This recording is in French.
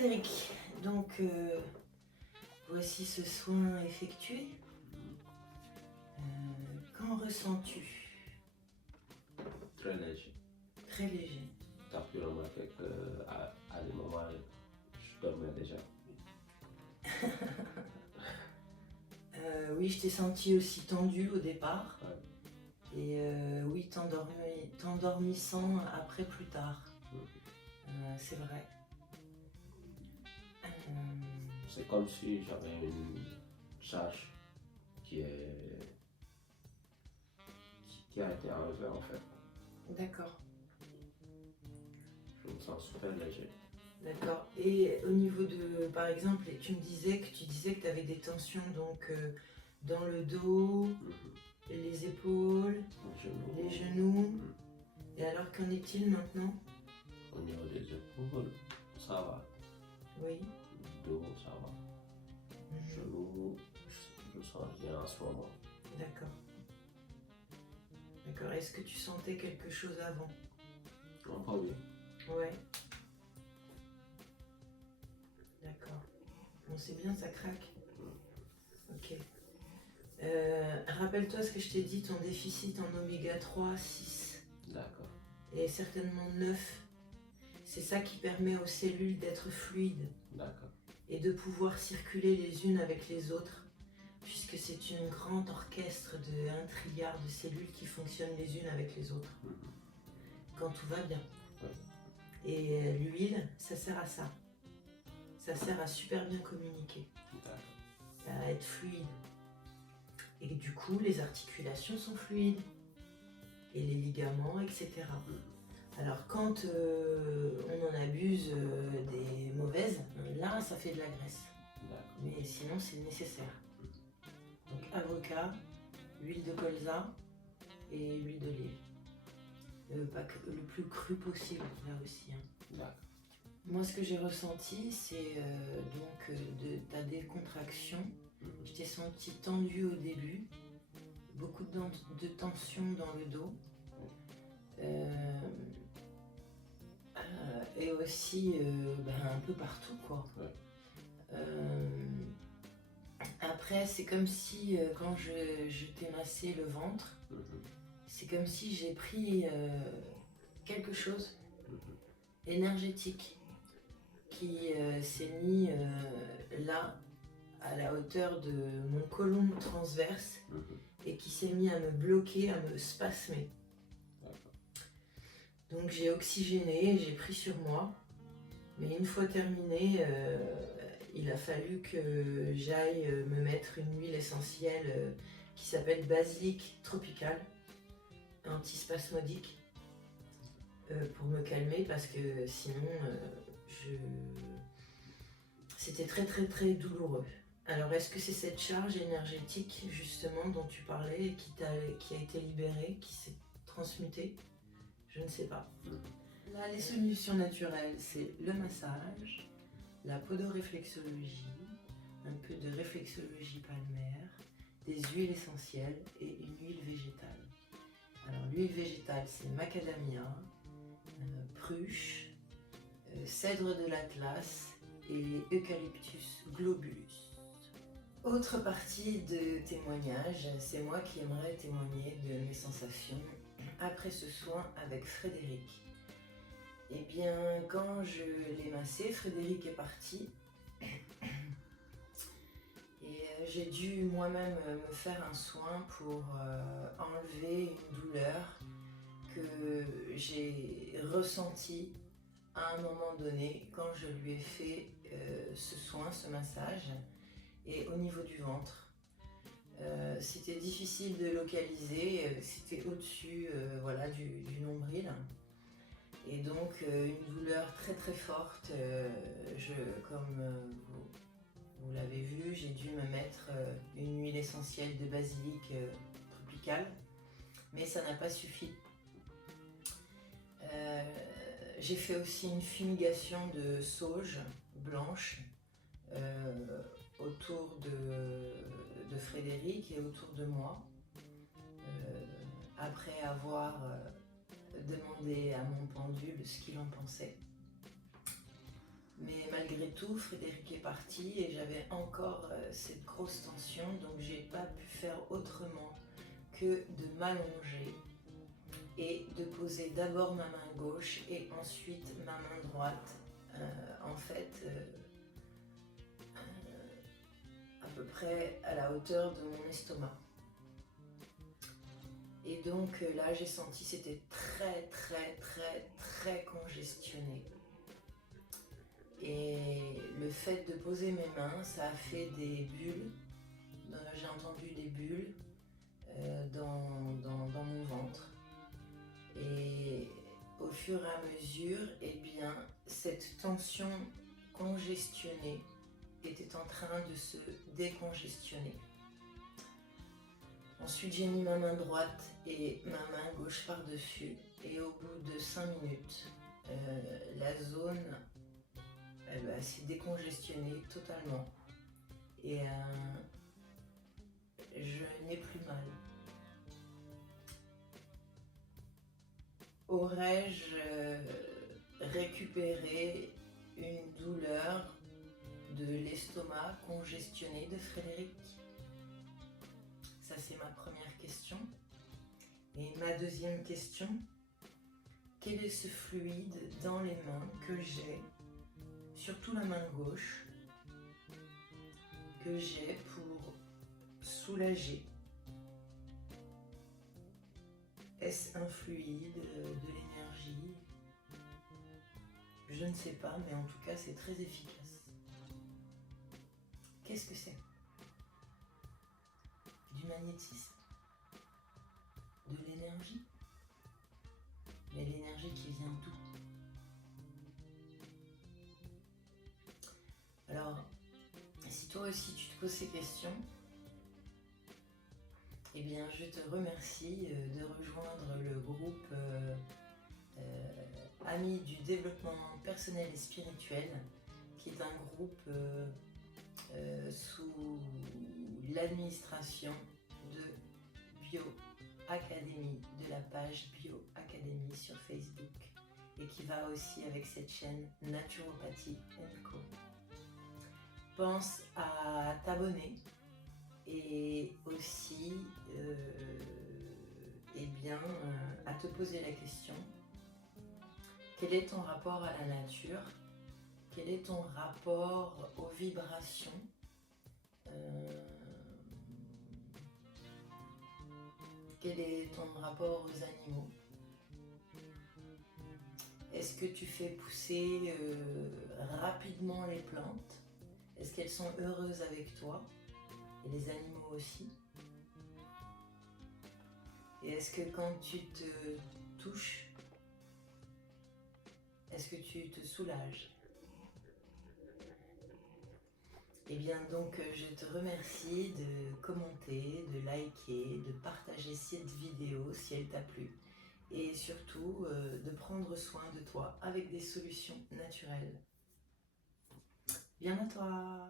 Frédéric, donc voici ce soin effectué. Qu'en ressens-tu? Très léger. Très léger. Tu as pu remarquer qu'à des moments, je dormais déjà. Oui, je t'ai senti aussi tendu au départ. Ouais. Et oui, t'endormissant après plus tard. C'est vrai. C'est comme si j'avais une charge qui a été enlevée en fait. D'accord. Je me sens super léger. D'accord. Et au niveau de, par exemple, tu disais que tu avais des tensions donc dans le dos, les épaules, les genoux. Et alors, qu'en est-il maintenant? Au niveau des épaules, ça va. Oui. Dos, ça va. Genoux, je sens rien en ce moment. D'accord. D'accord. Est-ce que tu sentais quelque chose avant? Non, pas oui. Ouais. D'accord. Bon, c'est bien, ça craque. Ok. Rappelle-toi ce que je t'ai dit, ton déficit en oméga 3, 6. D'accord. Et certainement 9. C'est ça qui permet aux cellules d'être fluides. D'accord. Et de pouvoir circuler les unes avec les autres, puisque c'est une grande orchestre de 1 trilliard de cellules qui fonctionnent les unes avec les autres. Quand tout va bien. Ouais. Et l'huile, ça sert à ça. Ça sert à super bien communiquer. D'accord. À être fluide. Et du coup, les articulations sont fluides. Et les ligaments, etc. Alors quand on en abuse des mauvaises, là ça fait de la graisse. Mais sinon c'est nécessaire. Donc avocat, huile de colza et huile d'olive. Le plus cru possible là aussi. D'accord. Moi ce que j'ai ressenti c'est de ta décontraction. Je t'ai senti tendu au début, beaucoup de tension dans le dos. Et aussi un peu partout quoi. Ouais. Après c'est comme si quand je t'ai massé le ventre, c'est comme si j'ai pris quelque chose énergétique qui s'est mis là à la hauteur de mon côlon transverse et qui s'est mis à me bloquer, à me spasmer. Donc j'ai oxygéné, j'ai pris sur moi, mais une fois terminé, il a fallu que j'aille me mettre une huile essentielle qui s'appelle basilic tropical, antispasmodique, pour me calmer parce que sinon c'était très très très douloureux. Alors est-ce que c'est cette charge énergétique justement dont tu parlais qui a été libérée, qui s'est transmutée? Je ne sais pas. Là, les solutions naturelles, c'est le massage, la podoréflexologie, un peu de réflexologie palmaire, des huiles essentielles et une huile végétale. Alors, l'huile végétale, c'est macadamia, pruche, cèdre de l'Atlas et eucalyptus globulus. Autre partie de témoignage, c'est moi qui aimerais témoigner de mes sensations après ce soin avec Frédéric. Eh bien, quand je l'ai massé, Frédéric est parti et j'ai dû moi-même me faire un soin pour enlever une douleur que j'ai ressentie à un moment donné quand je lui ai fait ce soin, ce massage, et au niveau du ventre. C'était difficile de localiser, c'était au-dessus voilà, du nombril. Et donc une douleur très très forte. Comme vous l'avez vu, j'ai dû me mettre une huile essentielle de basilic tropical, mais ça n'a pas suffi. J'ai fait aussi une fumigation de sauge blanche autour de Frédéric et autour de moi, après avoir demandé à mon pendule ce qu'il en pensait. Mais malgré malgré tout, Frédéric est parti et j'avais encore cette grosse tension, donc j'ai pas pu faire autrement que de m'allonger et de poser d'abord ma main gauche et ensuite ma main droite, en fait, à peu près à la hauteur de mon estomac. Et donc là, j'ai senti c'était très très très très congestionné. Et le fait de poser mes mains, ça a fait des bulles. J'ai entendu des bulles dans mon ventre. Et au fur et à mesure, eh bien, cette tension congestionnée était en train de se décongestionner. Ensuite, j'ai mis ma main droite et ma main gauche par-dessus. Et au bout de 5 minutes, la zone s'est décongestionnée totalement. Et je n'ai plus mal. Aurais-je récupéré une douleur de l'estomac congestionné de Frédéric? Ça, c'est ma première question. Et ma deuxième question, quel est ce fluide dans les mains que j'ai, surtout la main gauche, que j'ai pour soulager? Est-ce un fluide, de l'énergie? Je ne sais pas, mais en tout cas, c'est très efficace. Qu'est-ce que c'est? Du magnétisme? De l'énergie? Mais l'énergie qui vient d'où? Alors, si toi aussi tu te poses ces questions, eh bien, je te remercie de rejoindre le groupe Amis du développement personnel et spirituel, qui est un groupe sous l'administration de Bio Academy, de la page Bio Academy sur Facebook, et qui va aussi avec cette chaîne Naturopathie & Co. Pense à t'abonner et aussi à te poser la question: quel est ton rapport à la nature? Quel est ton rapport aux vibrations? Quel est ton rapport aux animaux? Est-ce que tu fais pousser rapidement les plantes? Est-ce qu'elles sont heureuses avec toi? Et les animaux aussi? Et est-ce que quand tu te touches, est-ce que tu te soulages? Et bien donc je te remercie de commenter, de liker, de partager cette vidéo si elle t'a plu. Et surtout de prendre soin de toi avec des solutions naturelles. Bien à toi!